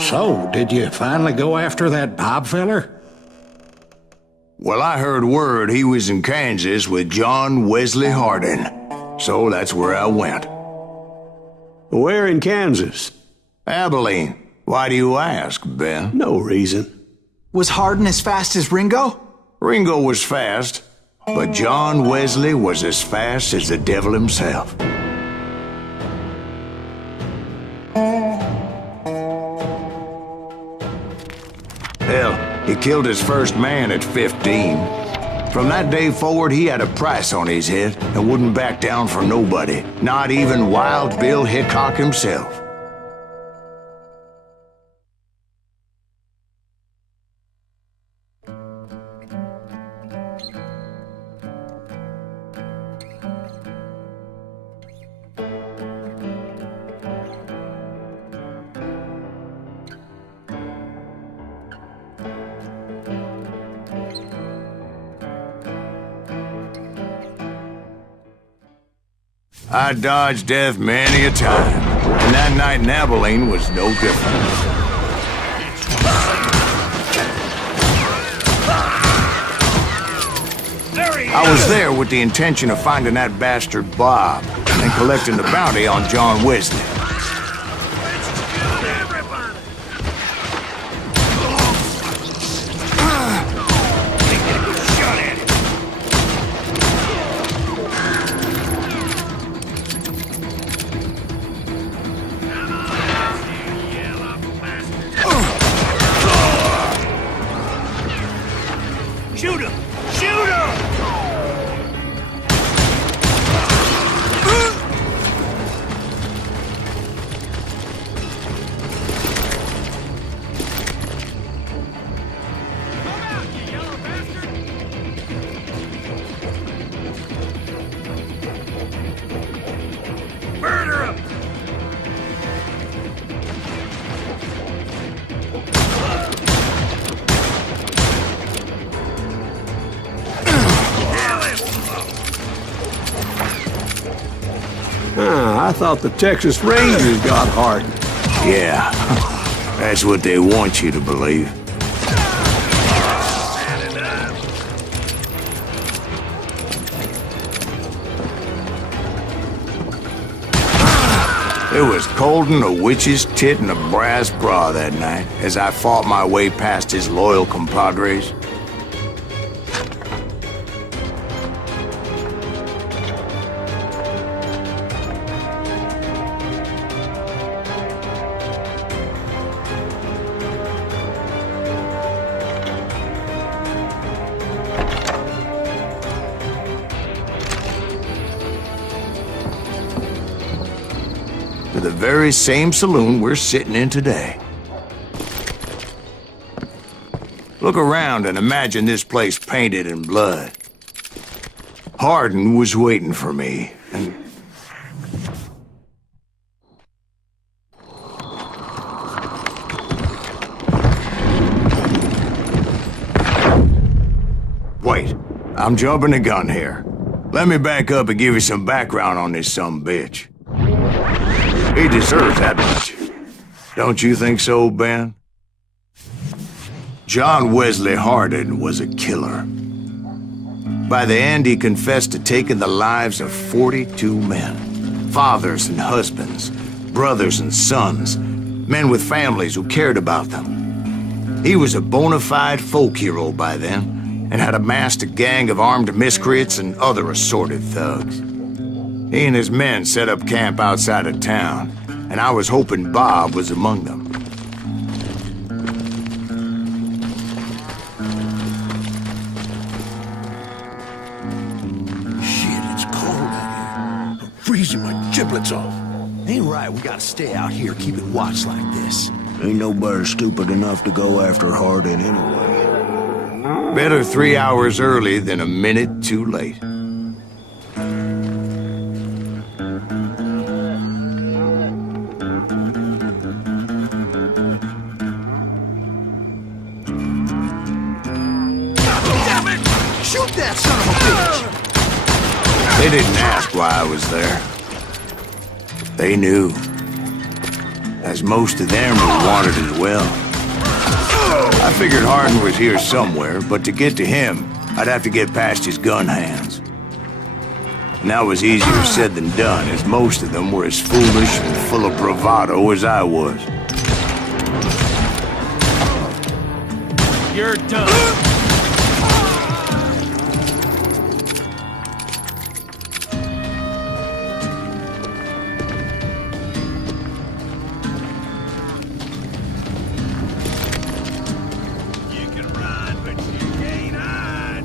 So, did you finally go after that Bob feller? Well, I heard word he was in Kansas with John Wesley Hardin. So that's where I went. Where in Kansas? Abilene. Why do you ask, Ben? No reason. Was Hardin as fast as Ringo? Ringo was fast, but John Wesley was as fast as the devil himself. Hell, he killed his first man at 15. From that day forward, he had a price on his head and wouldn't back down for nobody, not even Wild Bill Hickok himself. I dodged death many a time, and that night in Abilene was no different. I was there with the intention of finding that bastard Bob and collecting the bounty on John Wesley. Shoot him! Shoot him! Murder him! I thought the Texas Rangers got Hardin. Yeah, that's what they want you to believe. It was cold in a witch's tit and a brass bra that night as I fought my way past his loyal compadres. To the very same saloon we're sitting in today. Look around and imagine this place painted in blood. Hardin was waiting for me, and... Wait, I'm jumping the gun here. Let me back up and give you some background on this sumbitch. He deserves that much. Don't you think so, Ben? John Wesley Hardin was a killer. By the end, he confessed to taking the lives of 42 men. Fathers and husbands, brothers and sons, men with families who cared about them. He was a bona fide folk hero by then, and had amassed a gang of armed miscreants and other assorted thugs. He and his men set up camp outside of town, and I was hoping Bob was among them. Shit, it's cold out here. I'm freezing my giblets off. Ain't right, we gotta stay out here keeping watch like this. Ain't nobody stupid enough to go after Hardin anyway. Better 3 hours early than a minute too late. Shoot that son of a bitch! They didn't ask why I was there. They knew. as most of them were wanted as well. I figured Hardin was here somewhere, but to get to him, I'd have to get past his gun hands. And that was easier said than done, as most of them were as foolish and full of bravado as I was. You're done. You can run, but you can't hide.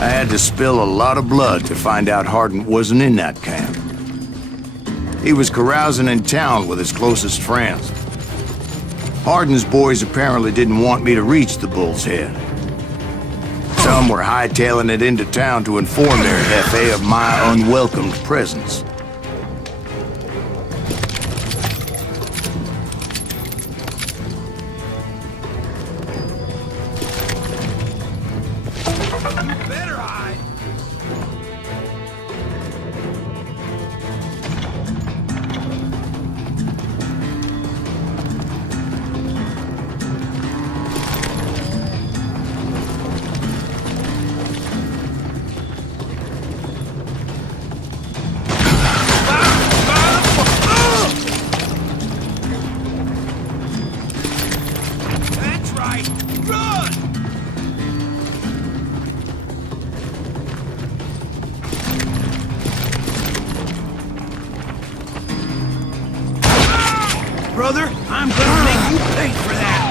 I had to spill a lot of blood to find out Hardin wasn't in that camp. He was carousing in town with his closest friends. Hardin's boys apparently didn't want me to reach the Bull's Head. Some were hightailing it into town to inform their Jefe of my unwelcomed presence. Better hide. That's right. Run! Brother, I'm gonna make you pay for that!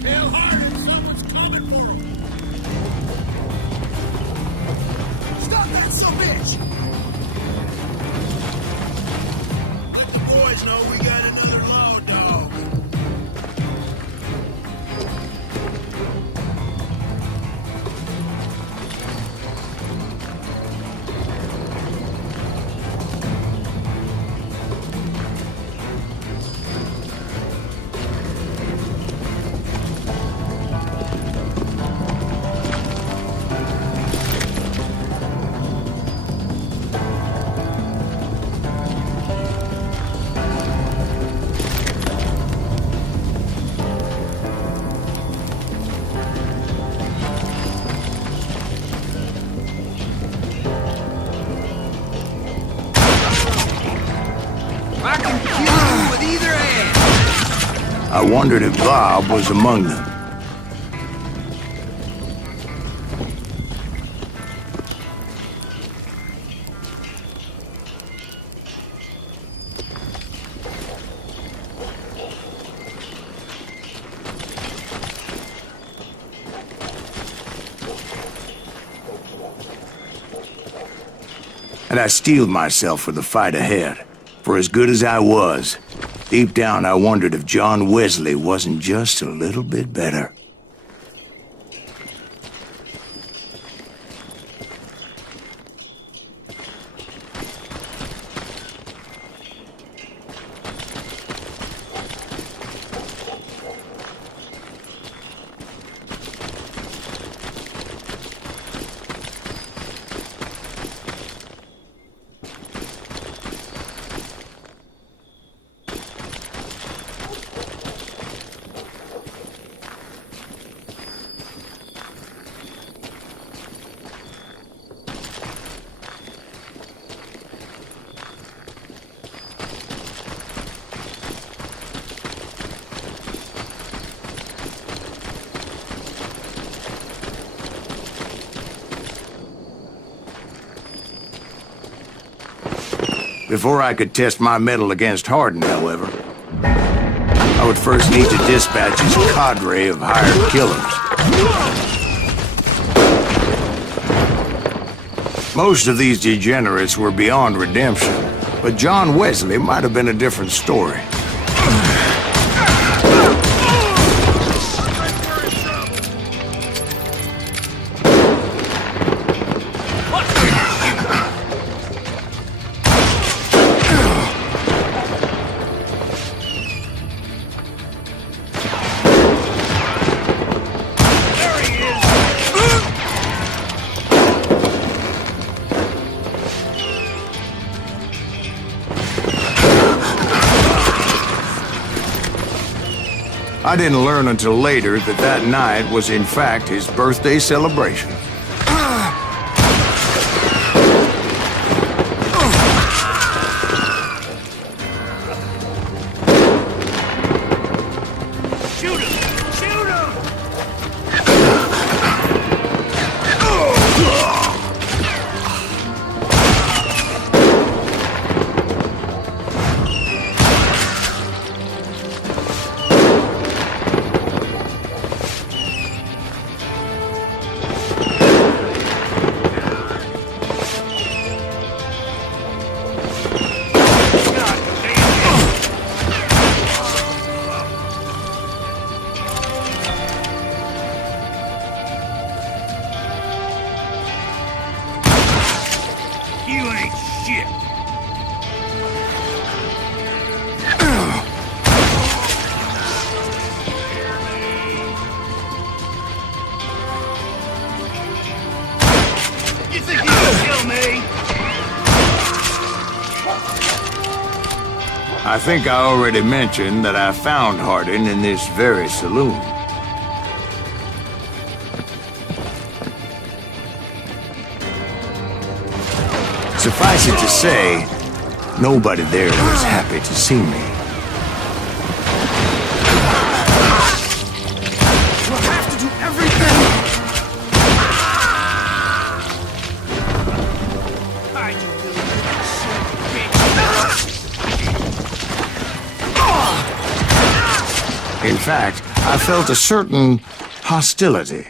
Tell Hardin someone's coming for him! Stop that sumbitch! Boys know we got another law dog. I can kill you with either hand. I wondered if Bob was among them. And I steeled myself for the fight ahead. For as good as I was, deep down I wondered if John Wesley wasn't just a little bit better. Before I could test my mettle against Hardin, however, I would first need to dispatch his cadre of hired killers. Most of these degenerates were beyond redemption, but John Wesley might have been a different story. I didn't learn until later that that night was in fact his birthday celebration. You ain't shit. You think you can kill me? I think I already mentioned that I found Hardin in this very saloon. Suffice it to say, nobody there was happy to see me. We'll have to do everything. Hide, you little bitch. In fact, I felt a certain hostility.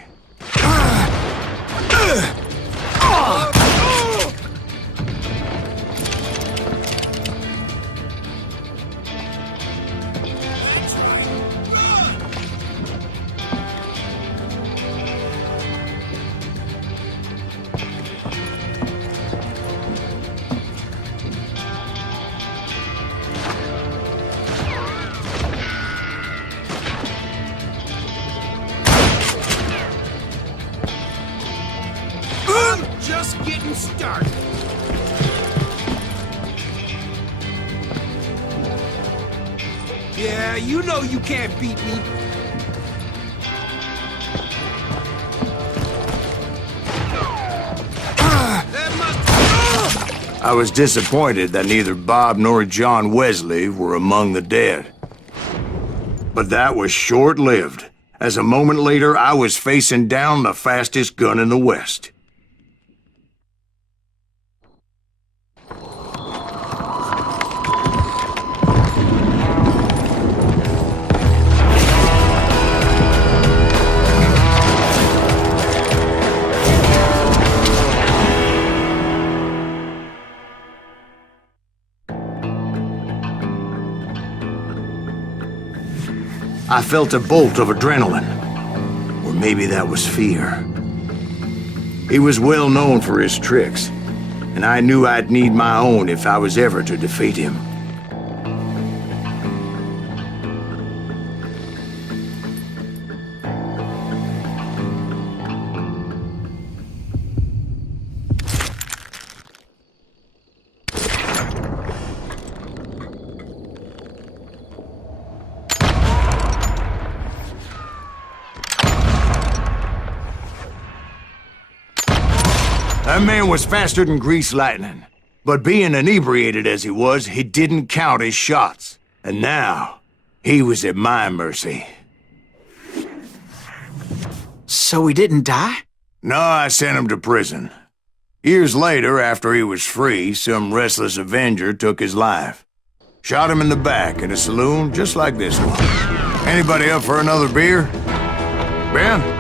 Just getting started. Yeah, you know you can't beat me. I was disappointed that neither Bob nor John Wesley were among the dead. But that was short-lived, as a moment later I was facing down the fastest gun in the West. I felt a bolt of adrenaline, or maybe that was fear. He was well known for his tricks, and I knew I'd need my own if I was ever to defeat him. That man was faster than greased lightning. But being inebriated as he was, he didn't count his shots. And now, he was at my mercy. So he didn't die? No, I sent him to prison. Years later, after he was free, some restless avenger took his life. Shot him in the back in a saloon just like this one. Anybody up for another beer? Ben?